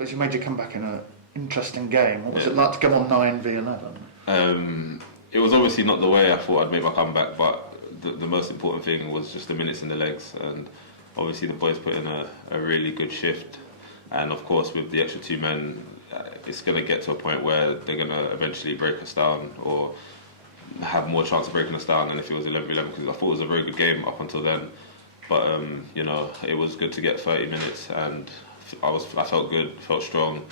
suppose you made your comeback in an interesting game. What was it like to go on 9v11? It was obviously not the way I thought I'd make my comeback, but the most important thing was just the minutes in the legs, and obviously the boys put in a really good shift, and of course with the extra 2 men, it's going to get to a point where they're going to eventually break us down, or have more chance of breaking us down than if it was 11v11, because I thought it was a very good game up until then. But you know, it was good to get 30 minutes, and I felt good, felt strong,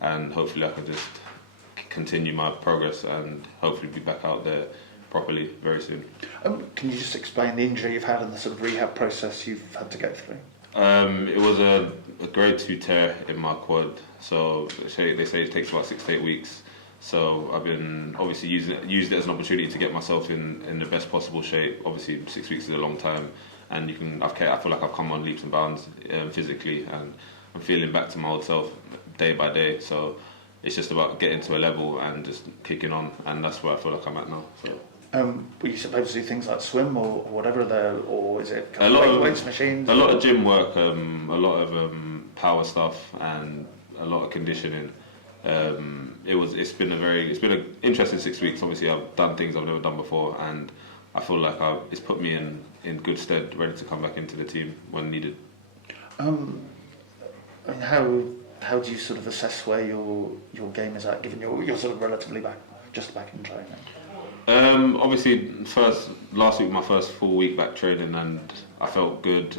and hopefully I can just continue my progress and hopefully be back out there properly very soon. Can you just explain the injury you've had and the sort of rehab process you've had to go through? It was a grade 2 tear in my quad, so they say it takes about 6 to 8 weeks. So I've been obviously used it as an opportunity to get myself in the best possible shape. Obviously 6 weeks is a long time, and I feel like I've come on leaps and bounds physically, and I'm feeling back to my old self day by day. So it's just about getting to a level and just kicking on, and that's where I feel like I'm at now. So. Were you supposed to do things like swim or whatever there, or is it a lot of weights machines? A lot of gym work, a lot of power stuff, and a lot of conditioning. It's been an interesting 6 weeks. Obviously, I've done things I've never done before, and I feel like it's put me in good stead, ready to come back into the team when needed. I mean, how do you sort of assess where your game is at, given you're sort of relatively back in training? Obviously, last week my first full week back training, and I felt good.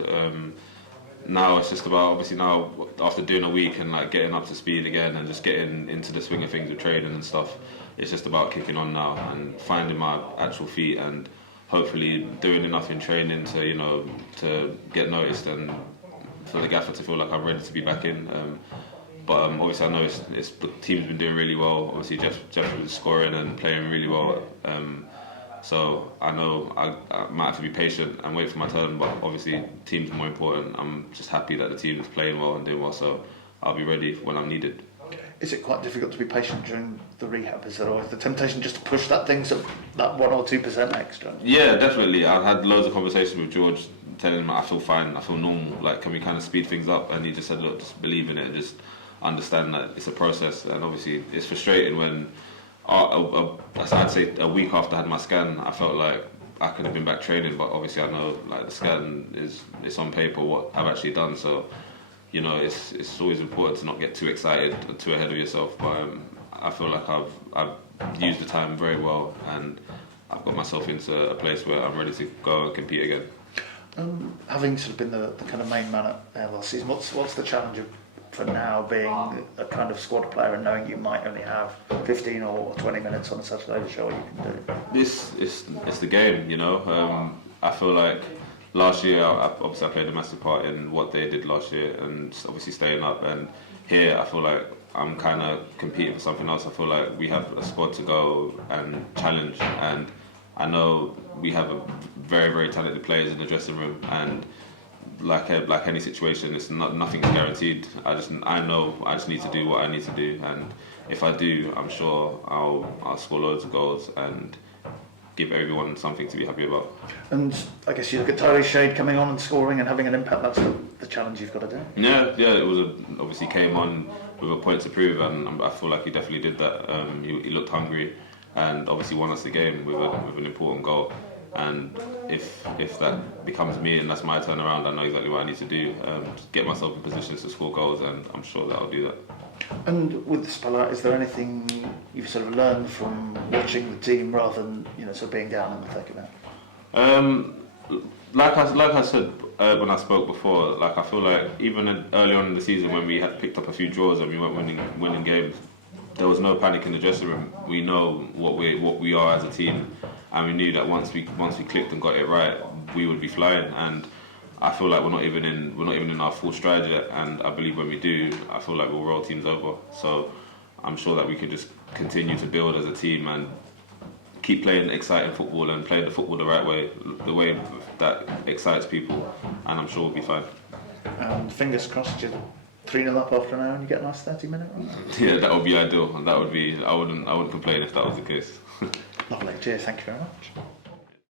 Now it's just about, obviously now after doing a week and like getting up to speed again and just getting into the swing of things with training and stuff, it's just about kicking on now and finding my actual feet and hopefully doing enough in training to get noticed and for the gaffer to feel like I'm ready to be back in. But obviously I know the team's been doing really well. Obviously Jeff was scoring and playing really well. So I know I might have to be patient and wait for my turn, but obviously team's more important. I'm just happy that the team is playing well and doing well, so I'll be ready when I'm needed. Is it quite difficult to be patient during the rehab? Is there always the temptation just to push that thing to that 1 or 2% extra? Yeah, definitely. I've had loads of conversations with George telling him I feel fine, I feel normal, like can we kind of speed things up? And he just said, look, just believe in it and just understand that it's a process. And obviously it's frustrating when I'd say a week after I had my scan, I felt like I could have been back training, but obviously I know like the scan it's on paper what I've actually done. So you know, it's always important to not get too excited or too ahead of yourself. But I feel like I've used the time very well, and I've got myself into a place where I'm ready to go and compete again. Having sort of been the kind of main man at last season, what's the challenge for now being a kind of squad player and knowing you might only have 15 or 20 minutes on a Saturday to show what you can do? It's the game, you know. I feel like last year I played a massive part in what they did last year and obviously staying up, and here I feel like I'm kind of competing for something else. I feel like we have a squad to go and challenge, and I know we have a very, very talented players in the dressing room, and like any situation, nothing's guaranteed. I know I just need to do what I need to do, and if I do, I'm sure I'll score loads of goals and give everyone something to be happy about. And I guess you look at Tyler Shade coming on and scoring and having an impact. That's the challenge you've got to do. Yeah. It was obviously came on with a point to prove, and I feel like he definitely did that. He looked hungry, and obviously won us the game with an important goal. And if that becomes me and that's my turnaround, I know exactly what I need to do to get myself in positions to score goals, and I'm sure that I'll do that. And with the spell-out, is there anything you've sort of learned from watching the team rather than sort of being down in the thick of it? Like I said when I spoke before, like I feel like even early on in the season when we had picked up a few draws and we weren't winning games, there was no panic in the dressing room. We know what we are as a team, and we knew that once we clicked and got it right, we would be flying. And I feel like we're not even in our full stride yet. And I believe when we do, I feel like we'll roll teams over. So I'm sure that we can just continue to build as a team and keep playing exciting football and play the football the right way, the way that excites people, and I'm sure we'll be fine. And fingers crossed, you're 3-0 up after an hour and you get a nice 30-minute run. Yeah, that would be ideal. I wouldn't complain if that was the case. Lovely. Cheers. Thank you very much.